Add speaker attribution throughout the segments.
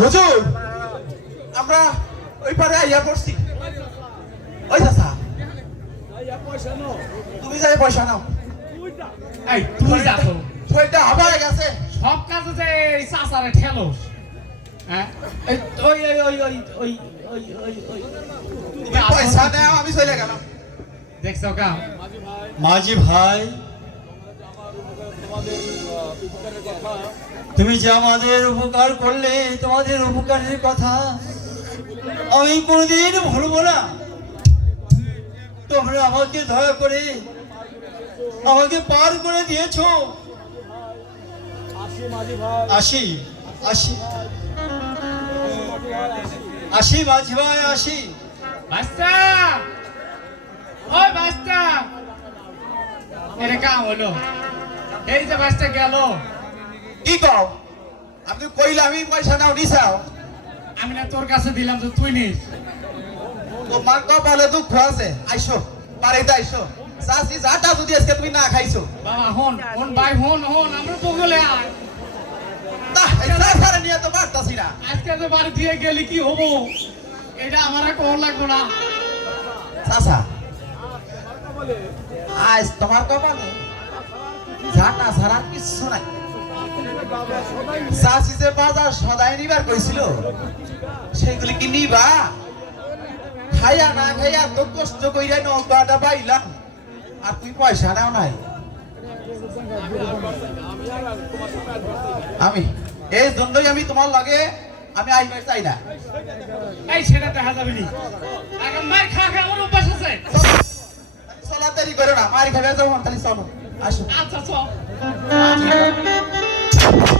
Speaker 1: হুজুর আমরা ওই পারে আইয়া পড়ছি। ওই চাচা। তুমি যাই পয়সা নাও।
Speaker 2: এই তুই যা তো
Speaker 1: ছয়টা হাবায় গেছে।
Speaker 2: সব কাজে যে এই চাচারে ঠেলোস। হ্যাঁ? ওই ওই ওই ওই ওই ওই ওই ওই।
Speaker 1: পয়সা নেও আমি চলে গেলাম।
Speaker 2: দেখছ কা
Speaker 3: মাঝি ভাই। তুমি যে আমাদের উপকার করলে, তোমাদের উপকারের কথা আমি কোনোদিন ভুলবো না। তোমরা আমাকে দয়া করে আমাকে পার করে দিয়েছ। আসি আসি। আসি মাঝি ভাই, আসি।
Speaker 2: বাস্তা ওই কাম হলো। এই যে বাস্তা গেল।
Speaker 1: কি কও? আপনি কইলে আমি পয়সা নাও নিছাও
Speaker 2: আমি না তোর কাছে দিলাম তো তুই নিস।
Speaker 1: তোমার কপালে দুঃখ আছে। আইসো বাড়িতে আইসো। চাষি যাটা যদি আজকে তুমি না খাইছো।
Speaker 2: বাবা হন হন ভাই হন হন আমরা আয়।
Speaker 1: তা এই চাষারে নিয়ে তো পারতাছি না।
Speaker 2: আজকে তো বাড়ি দিয়ে গেলি কি হব? এটা আমার আর কোন লাগবো না।
Speaker 1: চাষা আজ তোমার কপালে যাটা ছাড়া কিচ্ছু নাই। চাষি যে বাজার সদাই নিবার কইছিল সেগুলি কি নিবা খাইয়া না খাইয়া তো কষ্ট কইরা নৌকাটা পাইলাম আর তুই পয়সা নাও নাই আমি এই জন্যই আমি তোমার লাগে আমি আইবার চাই না
Speaker 2: এই সেটা দেখা যাবে নি এখন মার খা খা আমার অভ্যাস আছে
Speaker 1: চলা দেরি করো না মারি খাবে যাব তাহলে চলো আসো
Speaker 2: আচ্ছা চল
Speaker 3: you.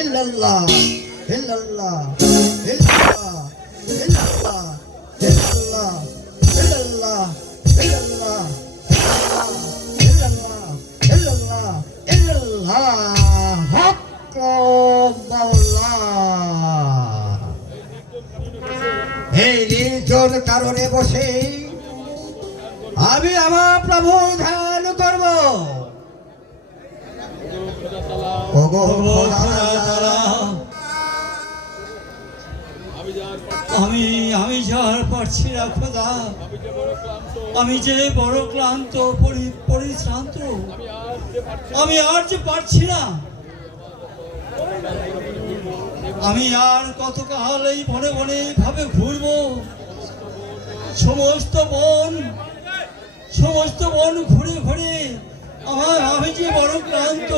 Speaker 3: ইল্লাল্লাহ ইল্লাল্লাহ ইল্লাল্লাহ ইল্লাল্লাহ ইল্লাল্লাহ ইল্লাল্লাহ ইল্লাল্লাহ ইল্লাল্লাহ ইল্লাল্লাহ হক আল্লাহ এই নির্জন কারণে বসে আমি আমার প্রভু ধ্যান করব। আমি আমি যার পারছি না খোদা। আমি যে বড় ক্লান্ত, পরি- পরিশ্রান্ত, আমি আর যে পারছি না। আমি আর কতকাল এই বনে বনে ভাবে ঘুরবো? সমস্ত বন সমস্ত বন ঘুরে ঘুরে আমার আমি যে বড় ক্লান্ত।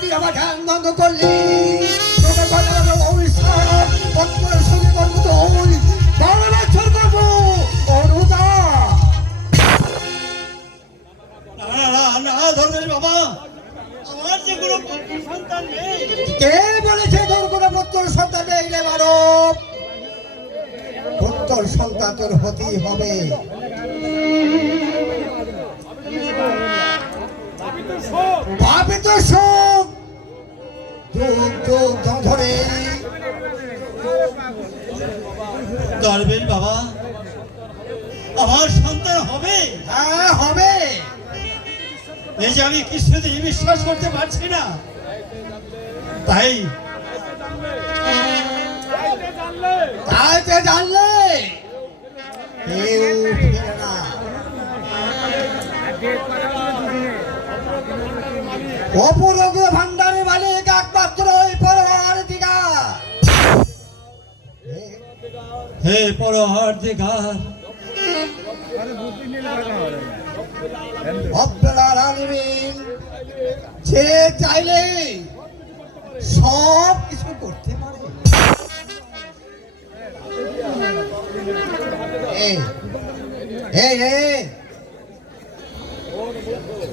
Speaker 3: তুই আমার ধ্যান ভঙ্গ করলি। তোকে বলার অবিশ্বাস পত্রের সঙ্গে করব তো অমনি বারো বছর করব অনুদা না ধর্মেশ বাবা আমার যে কোনো সন্তান নেই। কে বলেছে তোর কোনো পুত্র সন্তান নেই রে মানব? পুত্র সন্তান তোর হতেই হবে। সুখ যুগ যুগ ধরে
Speaker 4: দরবেশ বাবা আমার সন্তান হবে?
Speaker 3: হ্যাঁ হবে।
Speaker 4: এই যে আমি কিছুতেই বিশ্বাস করতে পারছি না। তাই
Speaker 3: তাই তো জানলে। কেউ ফেরে না অপরগ ভান্ডারে মালিক একমাত্র ওই পরবার দিঘা
Speaker 4: হে পরহার দিঘার
Speaker 3: যে চাইলে সব কিছু করতে পারে।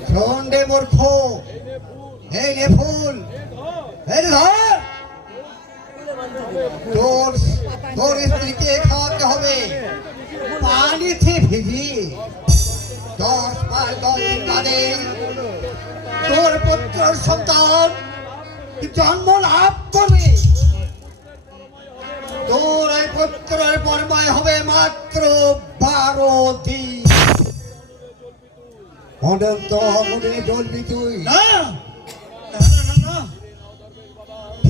Speaker 3: শোন রে মূর্খ। এই নে ফুল। নে ধর। তোর তোর স্ত্রীকে খাওয়াতে হবে। পানিতে ভিজিয়ে দশ পাঁচ দশ দিন বাদে তোর পুত্র সন্তান জন্ম লাভ করবে। তোর এই পুত্রের বর্মায় হবে মাত্র বারো দিন। অনন্ত মনে জ্বলবি তুই।
Speaker 4: না।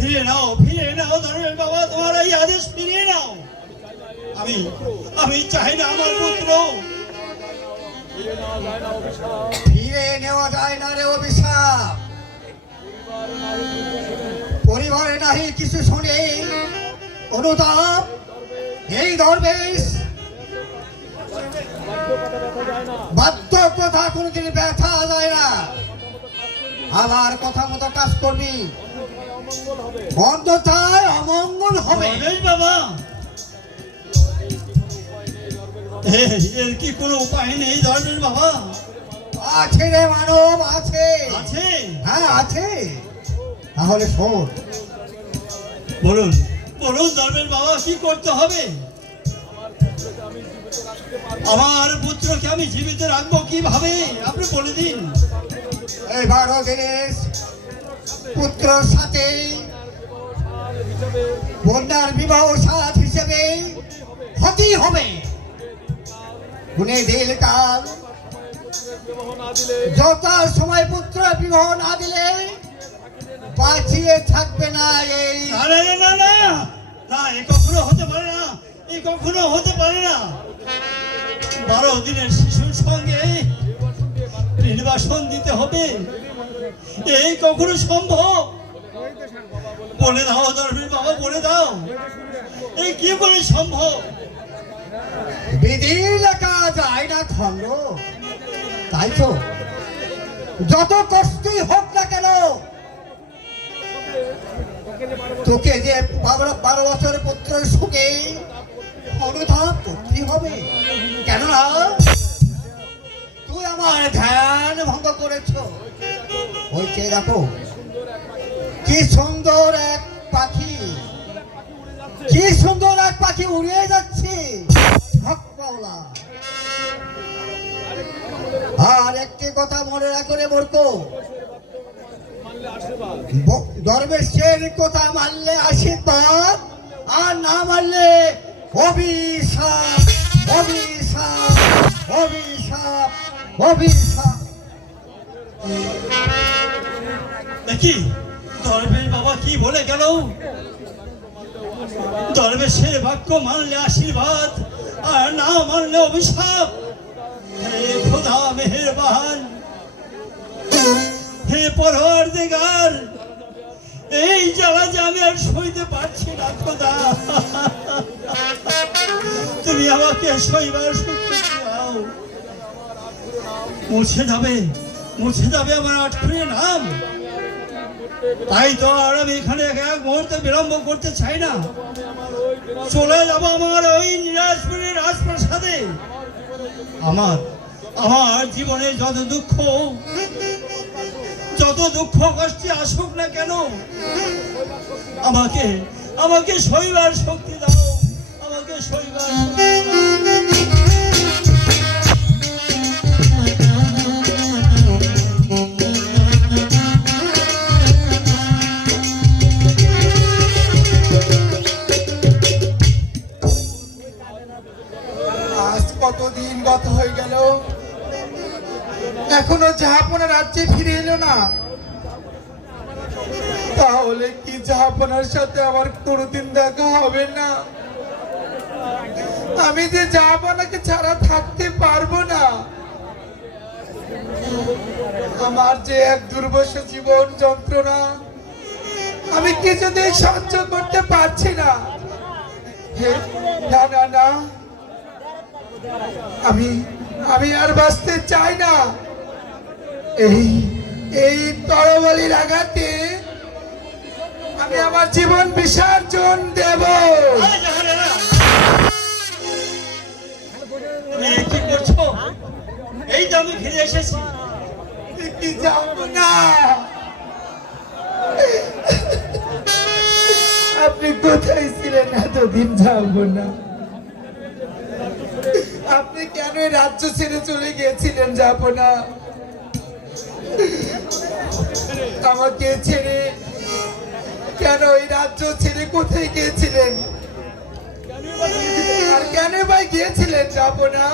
Speaker 4: ফিরে নাও ফিরে নাও, ধর্মের বাবা, তোমার এই আদেশ ফিরিয়ে নাও। আমি আমি চাই না আমার পুত্র।
Speaker 3: ফিরে নেওয়া যায় না রে অভিশাপ। পরিবারে নাহি কিছু শুনে। অনুতাপ, এই দরবেশ বাধ্য কথা কোনোদিন ব্যথা যায় না। আমার কথা মতো কাজ করবি। অন্যথায় অমঙ্গল হবে।
Speaker 4: বাবা। এর কি কোনো উপায় নেই ধর্মের বাবা?
Speaker 3: আছে রে মানব আছে।
Speaker 4: আছে?
Speaker 3: হ্যাঁ আছে। তাহলে শোন।
Speaker 4: বলুন বলুন ধর্মের বাবা কি করতে হবে? আমার পুত্রকে আমি জীবিত রাখব কীভাবে? আপনি বলে দিন।
Speaker 3: এই দিনের পুত্রর সাথে কন্যার বিবাহ সাথ হিসেবে হতেই হবে। শুনে দিল কাল। যত সময় পুত্র বিবাহ না দিলে বাঁচিয়ে থাকবে না এই
Speaker 4: না না না এ কখনো হতে পারে না, এ কখনো হতে পারে না। বারো দিনের শিশুর সঙ্গে নির্বাসন দিতে হবে। এই কখনো সম্ভব? বলে দাও ধর্মের বাবা, বলে দাও। এই কি করে সম্ভব?
Speaker 3: বিধি লেখা যায় না তাই তো। যত কষ্টই হোক না কেন, তোকে যে বারো বছরের পুত্রের সুখে অনুধাপ করতে হবে। কেননা, তুই আমার ধ্যান ভঙ্গ করেছ। চেয়ে দেখো। কি সুন্দর এক পাখি। কি সুন্দর এক পাখি উড়িয়ে যাচ্ছে। আর একটি কথা মনে রাখো রে মূর্খ। দরবেশের কথা মানলে আশীর্বাদ, আর না মানলে অভিশাপ অভিশাপ অভিশাপ অভিশাপ।
Speaker 4: কি বলে গেল দরবেশের বাক্য মানলে আশীর্বাদ, আর না মানলে অভিশাপ। এই যে আমি আর পারছি না তুমি আমাকে মুছে যাবে মুছে যাবে আমার আটকুড়ে নাম। তাই তো আর আমি এখানে এক মুহূর্তে বিলম্ব করতে চাই না। চলে যাব আমার ওই নিরাজপুরের রাজপ্রাসাদে। আমার আমার জীবনে যত দুঃখ যত দুঃখ কষ্টে আসুক না কেন, আমাকে আমাকে সইবার শক্তি দাও, আমাকে সইবার গত হয়ে
Speaker 5: গেল। এখনও জাহাপনের রাজ্যে ফিরে এলো না। তাহলে কি জাহাপনার সাথে আমার কোনোদিন দেখা হবে না? আমি যে জাহাপনাকে ছাড়া থাকতে পারব না। আমার যে এক দুর্বশ জীবন যন্ত্রণা, আমি কিছুতেই সহ্য করতে পারছি না না না। আমি আমি আর বাঁচতে চাই না। এই এই তরবালির আঘাতে আমি আমার জীবন বিসর্জন দেব।
Speaker 4: আরে জাহানারা! তুমি কি করছ? এই তো আমি ফিরে এসেছি।
Speaker 5: কি যাব না। আপনি কোথায় ছিলেন? এতদিন যাব না। আপনি কেন রাজ্য ছেড়ে চলে গিয়েছিলেন যাব না আমাকে ছেড়ে কেন এই রাজ্য ছেড়ে কোথায় গিয়েছিলেন? আর কেন ভাই গিয়েছিলেন যাব না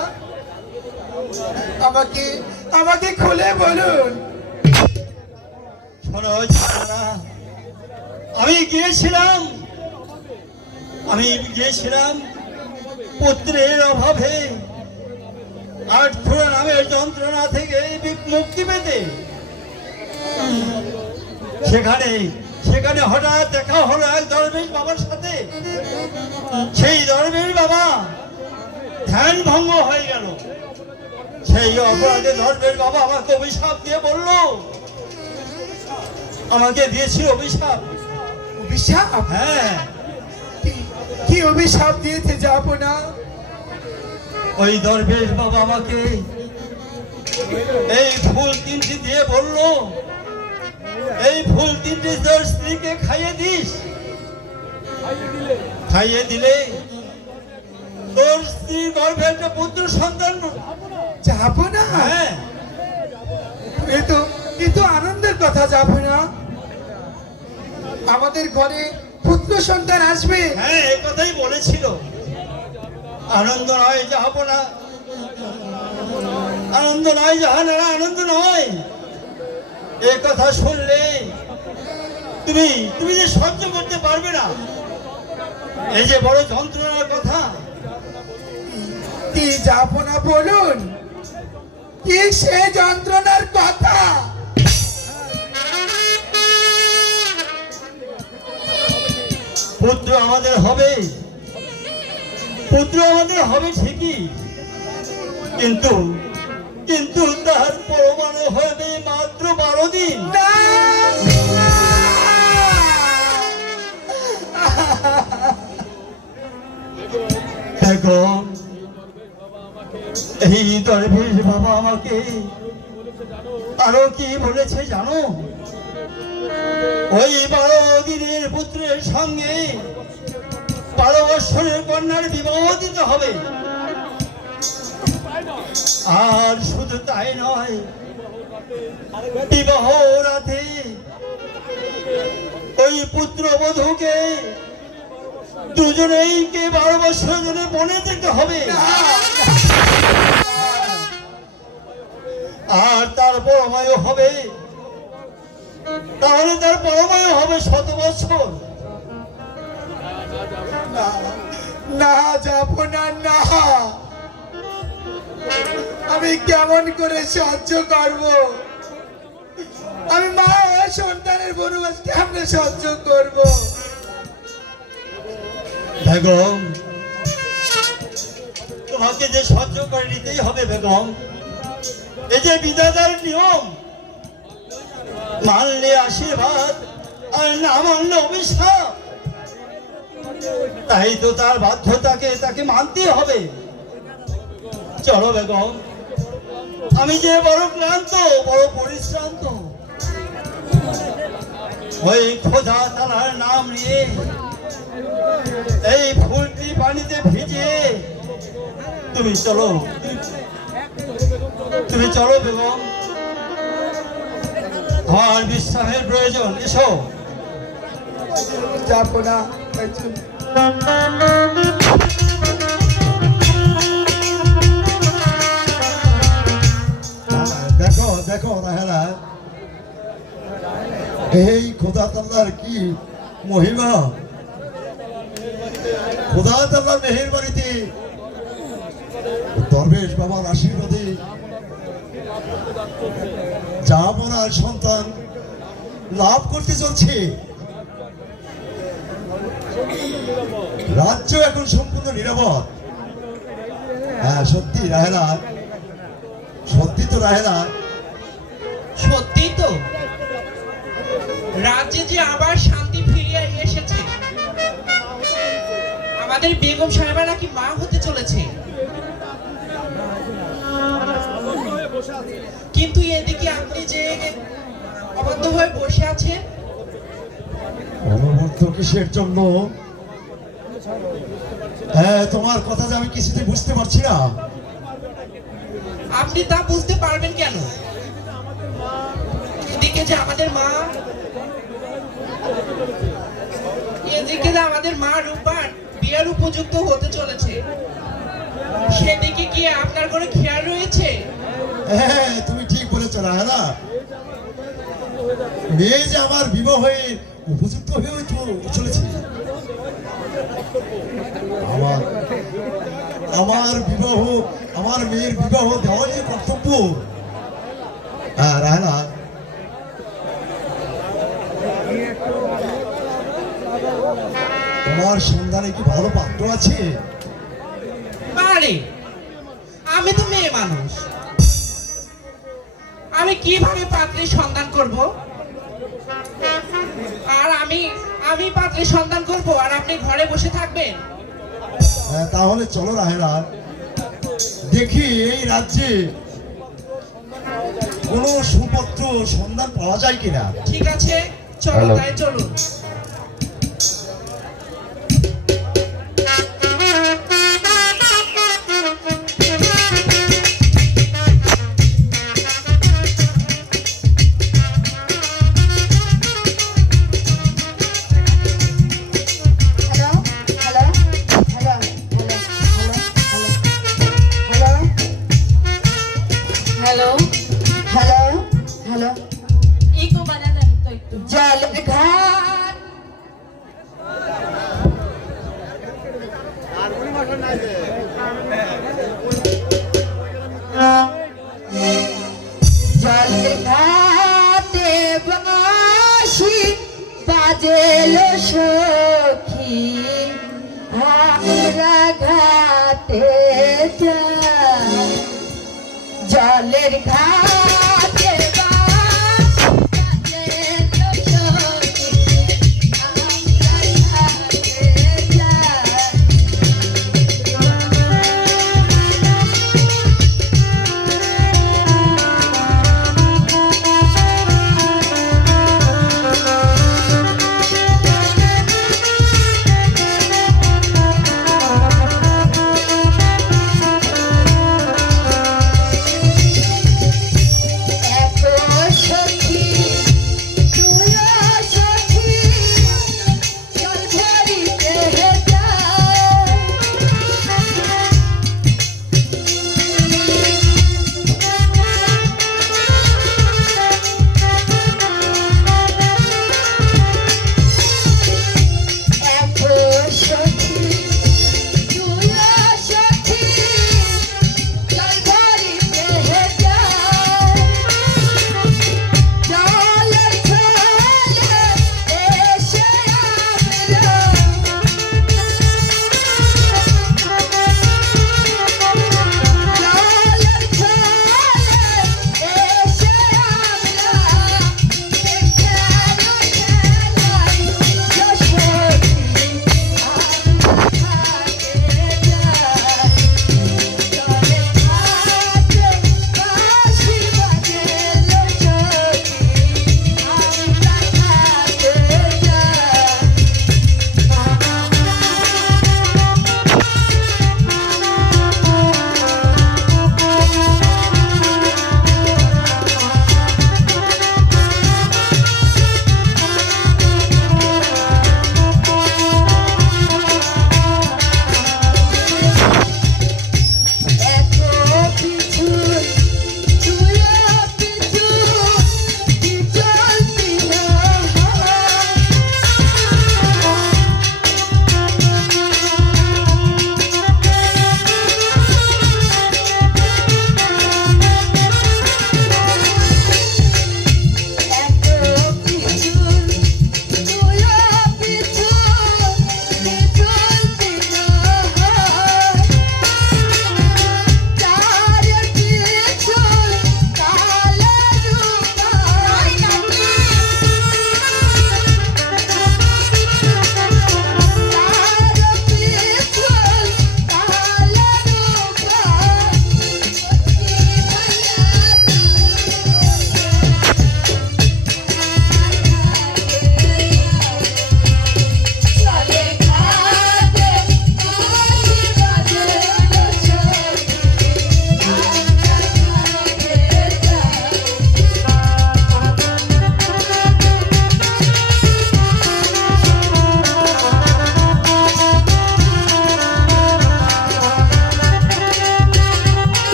Speaker 5: আমাকে আমাকে খুলে বলুন।
Speaker 4: আমি গিয়েছিলাম। আমি গিয়েছিলাম পুত্রের অভাবে ফুড়া নামের যন্ত্রণা থেকে মুক্তি পেতে। সেখানে সেখানে হঠাৎ দেখা হলো এক দরবেশ বাবার সাথে। সেই দরবেশ বাবা ধ্যান ভঙ্গ হয়ে গেল। সেই অপরাধে দরবেশ বাবা আমাকে অভিশাপ দিয়ে বলল আমাকে দিয়েছিল অভিশাপ।
Speaker 5: অভিশাপ?
Speaker 4: হ্যাঁ।
Speaker 5: কি- অভিশাপ দিয়েছে যাব না?
Speaker 4: ওই দরবেশ বাবা আমাকে এই ফুল তিনটি দিয়ে বলল এই ফুল তিনটি তোর স্ত্রীকে খাইয়ে দিস। খাইয়ে দিলে তোর স্ত্রী গর্ভে একটা পুত্র সন্তান
Speaker 5: যাব না?
Speaker 4: হ্যাঁ।
Speaker 5: এ তো এ তো আনন্দের কথা যাব না। আমাদের ঘরে পুত্র সন্তান আসবে।
Speaker 4: হ্যাঁ এই কথাই বলেছিল। আনন্দ নয় যাব না। আনন্দ নয় জাহানারা আনন্দ নয়। এই কথা শুনলে তুমি তুমি যে সহ্য করতে পারবে না। এই যে বড় যন্ত্রণার কথা।
Speaker 5: কি যাব না বলুন? কি সে যন্ত্রণার কথা?
Speaker 4: পুত্র আমাদের হবে। পুত্র আমাদের হবে ঠিকই। কিন্তু কিন্তু তার পরমাণু হবে মাত্র বারো দিন! এই দরবেশ বাবা আমাকে আরও কি বলেছে জানো? ওই বারো দিনের পুত্রের সঙ্গে বারো বৎসরের কন্যার বিবাহ দিতে হবে। আর শুধু তাই নয়, বিবাহ রাতে ওই পুত্র বধূকে দুজনেই কে বারো বছর ধরে বনে যেতে হবে। আর তার পরমায়ু হবে তাহলে তার পরমায়ু হবে শত বছর।
Speaker 5: না, যাব না না। আমি কেমন করে সাহায্য করব? আমি মা সন্তানের বনবাস কেমনে সহ্য করব।
Speaker 4: বেগম তোমাকে যে সহ্য করে নিতেই হবে বেগম এই যে বিধাতার নিয়ম মানলে আশীর্বাদ, আর না মানলে অভিশাপ। তাই তো তার বাধ্যতাকে তাকে মানতে হবে। চলো বেগম, আমি যে বড় ক্লান্ত, বড় পরিশ্রান্ত, ওই খোদা তালার নাম নিয়ে এই ফুলটি পানিতে ভিজে তুমি চলো তুমি চলো বেগম। আমার বিশ্রামের প্রয়োজন এসো।
Speaker 5: যাব না দেখো দেখো
Speaker 6: এই খোদা তাল্লার কি মহিমা? খোদা তাল্লার মেহের বাড়িতে দরবেশ বাবার আশীর্বাদে যা মনার সন্তান লাভ করতে চলছে। রাজ্য এখন সম্পূর্ণ নিরাপদ। হ্যাঁ সত্যি, রাহেলা। সত্যি তো, রাহেলা।
Speaker 7: সত্যি তো। রাজ্যে যে আবার শান্তি ফিরিয়ে এসেছে। আমাদের বেগম সাহেবা নাকি মা হতে চলেছে? কিন্তু এদিকে আপনি যে অবাধ্য হয়ে বসে আছেন
Speaker 6: অনবদ্য কিসের জন্য? হ্যাঁ তোমার কথা যে আমি কিছুতে বুঝতে পারছি না।
Speaker 7: আপনি তা বুঝতে পারবেন কেন? এদিকে যে আমাদের মা এদিকে যে আমাদের মা রূপার বিয়ের উপযুক্ত হতে চলেছে সেদিকে কি আপনার কোনো খেয়াল রয়েছে?
Speaker 6: হ্যাঁ ঠিক মেয়ে যে আমার বিবাহে উপযুক্ত হয়ে তো চলেছে। আমার আমার বিবাহ, আমার মেয়ের বিবাহ দেওয়া কর্তব্য। হ্যাঁ রাহেলা তোমার সন্ধানে কি ভালো পাত্র আছে?
Speaker 7: আমি তো মেয়ে মানুষ। আমি কীভাবে পাত্রের সন্ধান করব? আর আমি আমি পাত্রের সন্ধান করব আর আপনি ঘরে বসে থাকবেন?
Speaker 6: হ্যাঁ, তাহলে চলো রাহেরা দেখি এই রাজ্যে কোন সুপত্র সন্ধান পাওয়া যায় কিনা?
Speaker 7: ঠিক আছে চলো তাই চলুন।